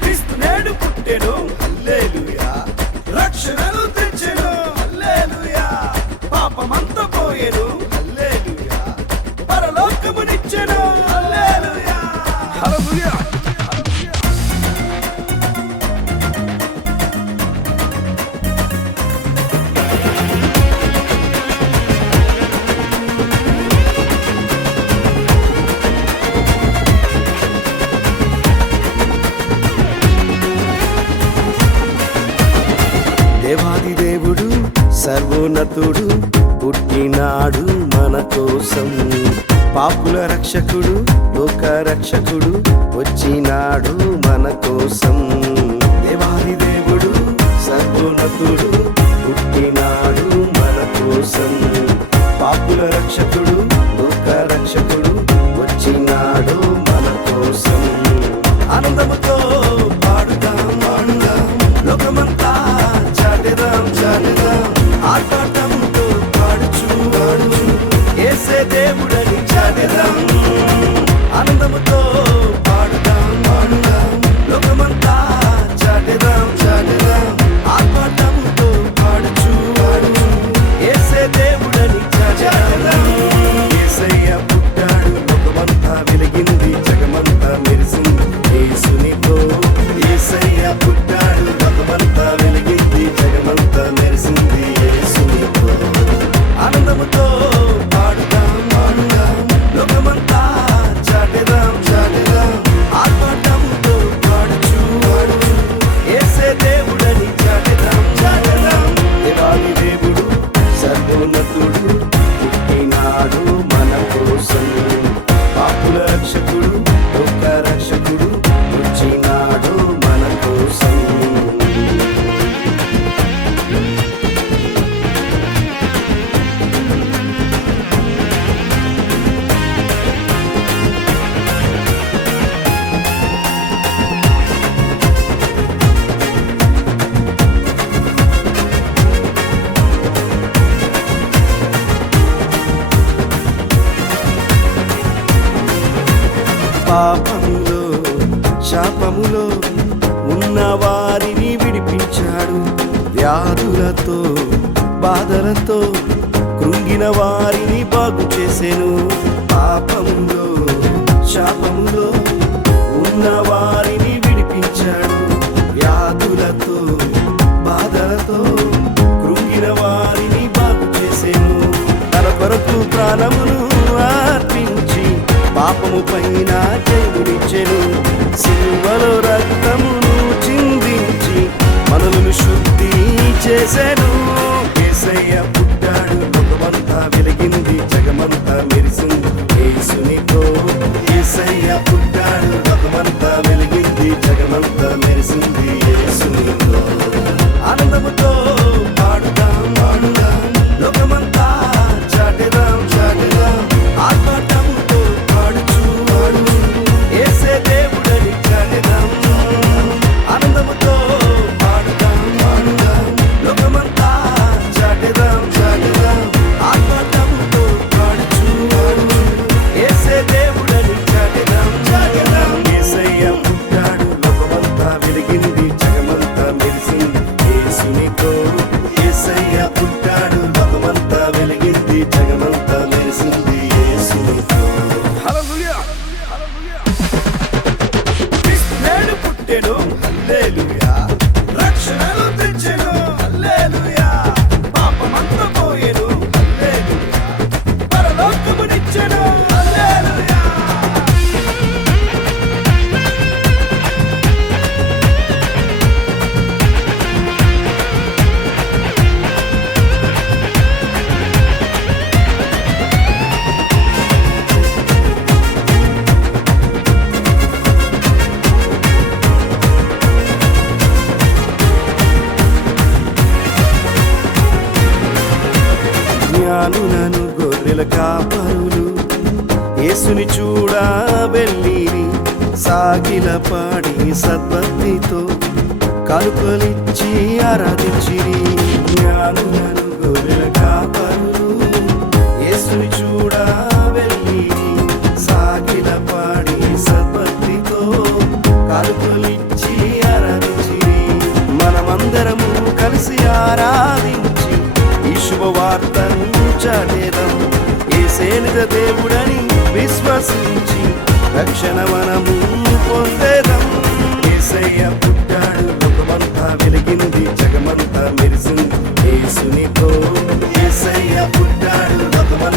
క్రీస్తు నేడు పుట్టెను హల్లెలూయా, రక్షణను తెచ్చెను హల్లెలూయా, పాపమంతా పోయెను హల్లెలూయా, పరలోకమునిచ్చెను హల్లెలూయా హల్లెలూయా. దేవాది దేవుడు సర్వోన్నతుడు పుట్టినాడు మన కోసం, పాపుల రక్షకుడు లోక రక్షకుడు వచ్చినాడు మన కోసం. దేవాది దేవుడు సర్వోన్నతుడు పుట్టినాడు మన కోసం, పాపుల రక్షకుడు లోక రక్షకుడు వచ్చినాడు మన కోసం. ఆనందముతో పాడుదాం పాడుదాం, లోకమంతా చాటెదాం చాటెదాం, ఆర్భాటంతో పాడుచు పాడుచు యేసే దేవుడని చాటెదాం. ఆనందముతో పాడుదాం పాడుదాం, లోకమంతా చాటెదాం చాటెదాం, ఆర్భాటంతో పాడుచు పాడుచు యేసే దేవుడని చాటెదాం. యేసయ్య పుట్టాడు, లోకమంతా వెలిగింది, జగమంతా మెరిసింది యేసునితో. యేసయ్య పుట్టాడు, లోకమంతా వెలిగింది, జగమంతా మెరిసింది యేసునితో. ఆనందముతో పాడుదాం పాడుదాం, లోకమంతా చాటెదాం చాటెదాం, ఆర్భాటంతో పాడుచు పాడుచు యేసే దేవుడని చాటెదాం చాటెదాం. దేవాది దేవుడు సర్వోన్నతుడు పుట్టినాడు మన కోసం, పాపుల రక్షకుడు లోక రక్షకుడు వచ్చినాడు మన కోసం. పాపములో శాపములో ఉన్న వారిని విడిపించాడు, వ్యాధులతో బాధలతో కృంగిన వారిని బాగు చేసెను. పాపములో శాపములో ఉన్న వారిని విడిపించాడు, వ్యాధులతో బాధలతో కృంగిన వారిని బాగు చేసెను. తన కొరకు ప్రాణమును అర్పించి పాపము పైన జయమునిచ్చెను, సిలువలో రక్తమును చిందించి మనలను శుద్ధి చేసెను. యేసయ్య పుట్టాడు, లోకమంతా వెలిగింది, జగమంతా మెరిసింది యేసునితో. యేసయ్య పుట్టాడు, లోకమంతా వెలిగింది, జగమంతా మెరిసింది యేసునితో. ఆనందముతో పాడుదాం పాడుదాం, లోకమంతా చాటెదాం చాటెదాం, ఆర్భాటముతో పాడుచు పాడుచు యేసే దేవుడని చాటెదాం. ఆనందముతో పాడుదాం పాడుదాం, లోకమంతా చాటెదాం చాటెదాం, ఆర్భాటముతో పాడుచు పాడుచు యేసే దేవుడని చాటెదాం చాటెదాం. యేసయ్య పుట్టాడు, లోకమంతా వెలిగింది, జగమంతా మెరిసింది యేసునితో. యేసయ్య పుట్టాడు, లోకమంతా వెలిగింది, జగమంతా మెరిసింది యేసునితో. హల్లెలూయా హల్లెలూయా. క్రీస్తు నేడు పుట్టెను హల్లెలూయా, రక్షణను తెచ్చెను హల్లెలూయా, పాపమంతా పోయెను హల్లెలూయా, పరలోకమునిచ్చెను హల్లెలూయా. జ్ఞానులను గొర్రెల కాపరులు యేసుని చూడ వెళ్ళిరి, సాగిల పాడి సద్భక్తితో కానుకలిచ్చి ఆరాధించిరి. జ్ఞానులను గొర్రెల కాపరులు యేసుని చూడ యేసే నిజ దేవుడని విశ్వసించి రక్షణ మనము పొందేదం. యేసయ్య పుట్టాడు, లోకమంతా వెలిగింది, జగమంతా మెరిసింది యేసునితో. యేసయ్య పుట్టాడు, లోకమంతా